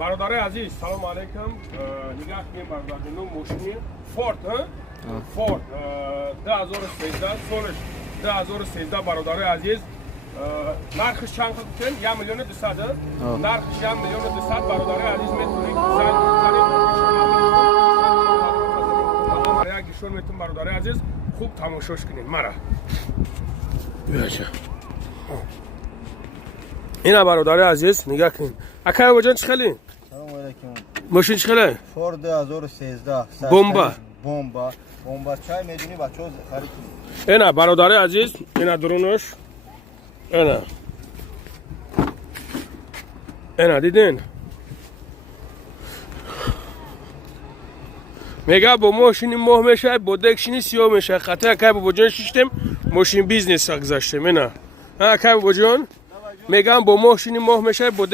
برادر عزیز سلام علیکم. نگاه کنیم برادرجانم ماشین فورد فورد 2013 سالش 2013 برادر عزیز. نرخش چند گفتین؟ 1,200,000 نرخش 1,200,000 برادر عزیز میتونید زنگ بزنید گیشون میتون برادر عزیز خوب تماشاش کنین مرا. اینا برادر عزیز نگاه کنین. اکای وجان چه خیلی؟ سلام علیکم. ماشین چه خیلی؟ فورد 2013 بمبا چای میدونی بچه‌ها خرید کنید. اینا برادر عزیز اینا درونش اینا دیدین میگه با ماشین ماه میشه با دکشینی سیاه میشه خطر که با جان شیشتم ماشین بیزنس گذاشتم اینا ها که با جان میگم با ماشین ماه میشه با